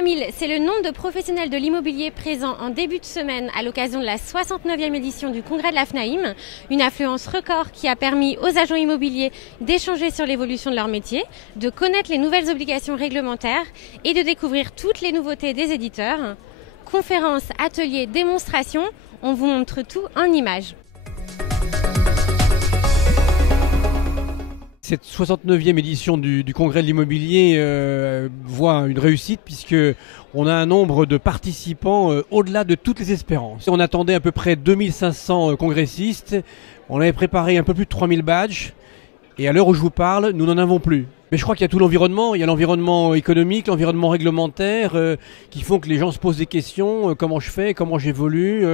3000, c'est le nombre de professionnels de l'immobilier présents en début de semaine à l'occasion de la 69e édition du congrès de la FNAIM. Une affluence record qui a permis aux agents immobiliers d'échanger sur l'évolution de leur métier, de connaître les nouvelles obligations réglementaires et de découvrir toutes les nouveautés des éditeurs. Conférences, ateliers, démonstrations, on vous montre tout en images. Cette 69e édition du congrès de l'immobilier voit une réussite puisqu'on a un nombre de participants au-delà de toutes les espérances. On attendait à peu près 2500 congressistes, on avait préparé un peu plus de 3000 badges et à l'heure où je vous parle, nous n'en avons plus. Mais je crois qu'il y a tout l'environnement, il y a l'environnement économique, l'environnement réglementaire qui font que les gens se posent des questions, comment je fais, comment j'évolue,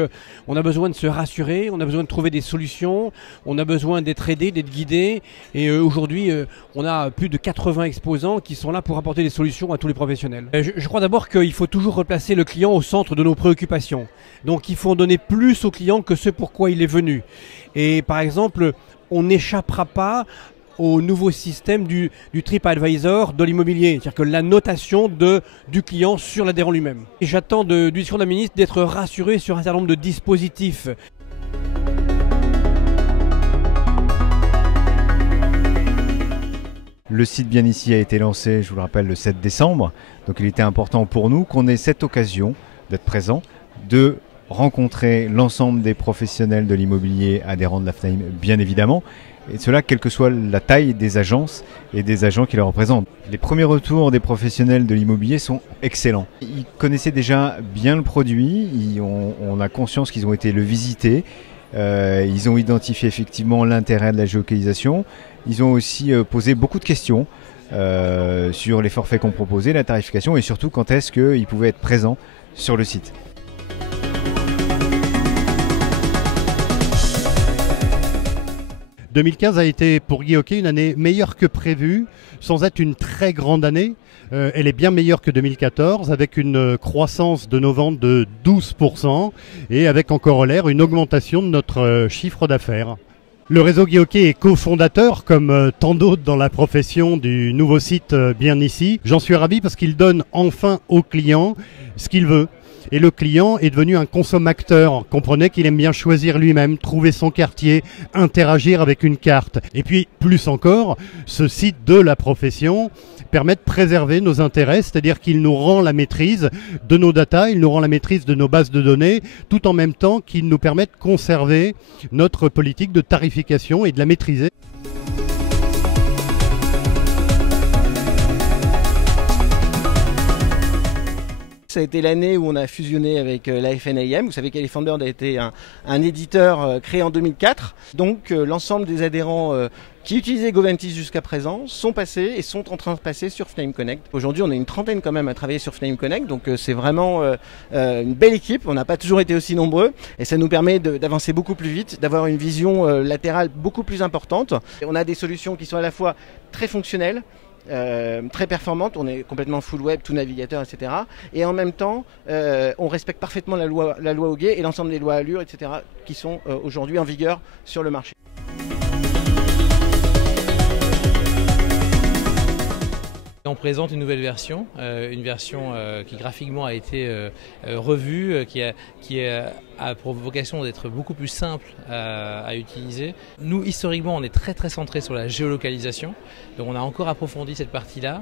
on a besoin de se rassurer, on a besoin de trouver des solutions, on a besoin d'être aidé, d'être guidé et aujourd'hui on a plus de 80 exposants qui sont là pour apporter des solutions à tous les professionnels. Je crois d'abord qu'il faut toujours replacer le client au centre de nos préoccupations. Donc il faut en donner plus au client que ce pourquoi il est venu. Et par exemple, on n'échappera pas au nouveau système du TripAdvisor de l'immobilier, c'est-à-dire que la notation du client sur l'adhérent lui-même. Et j'attends du discours de la ministre d'être rassuré sur un certain nombre de dispositifs. Le site Bien Ici a été lancé, je vous le rappelle, le 7 décembre. Donc il était important pour nous qu'on ait cette occasion d'être présent, de rencontrer l'ensemble des professionnels de l'immobilier adhérents de la FNAIM, bien évidemment. Et cela, quelle que soit la taille des agences et des agents qui les représentent. Les premiers retours des professionnels de l'immobilier sont excellents. Ils connaissaient déjà bien le produit, on a conscience qu'ils ont été le visiter, ils ont identifié effectivement l'intérêt de la géolocalisation. Ils ont aussi posé beaucoup de questions sur les forfaits qu'on proposait, la tarification et surtout quand est-ce qu'ils pouvaient être présents sur le site. 2015 a été pour Guy Hockey une année meilleure que prévue, sans être une très grande année. Elle est bien meilleure que 2014, avec une croissance de nos ventes de 12% et avec en corollaire une augmentation de notre chiffre d'affaires. Le réseau Guy Hockey est cofondateur, comme tant d'autres dans la profession, du nouveau site Bien Ici. J'en suis ravi parce qu'il donne enfin au client ce qu'il veut. Et le client est devenu un consommateur. Comprenez qu'il aime bien choisir lui-même, trouver son quartier, interagir avec une carte. Et puis, plus encore, ce site de la profession permet de préserver nos intérêts, c'est-à-dire qu'il nous rend la maîtrise de nos datas, il nous rend la maîtrise de nos bases de données, tout en même temps qu'il nous permet de conserver notre politique de tarification et de la maîtriser. Ça a été l'année où on a fusionné avec la FNAIM. Vous savez qu'Elephant Bird a été un éditeur créé en 2004. Donc l'ensemble des adhérents qui utilisaient Goventis jusqu'à présent sont passés et sont en train de passer sur FNAIM Connect. Aujourd'hui, on est une trentaine quand même à travailler sur FNAIM Connect. Donc c'est vraiment une belle équipe. On n'a pas toujours été aussi nombreux et ça nous permet d'avancer beaucoup plus vite, d'avoir une vision latérale beaucoup plus importante. Et on a des solutions qui sont à la fois très fonctionnelles, très performante, on est complètement full web, tout navigateur, etc. Et en même temps, on respecte parfaitement la loi Hoguet et l'ensemble des lois Allure, etc. qui sont aujourd'hui en vigueur sur le marché. On présente une nouvelle version, qui graphiquement a été revue, qui a pour vocation d'être beaucoup plus simple à utiliser. Nous, historiquement, on est très centré sur la géolocalisation, donc on a encore approfondi cette partie-là.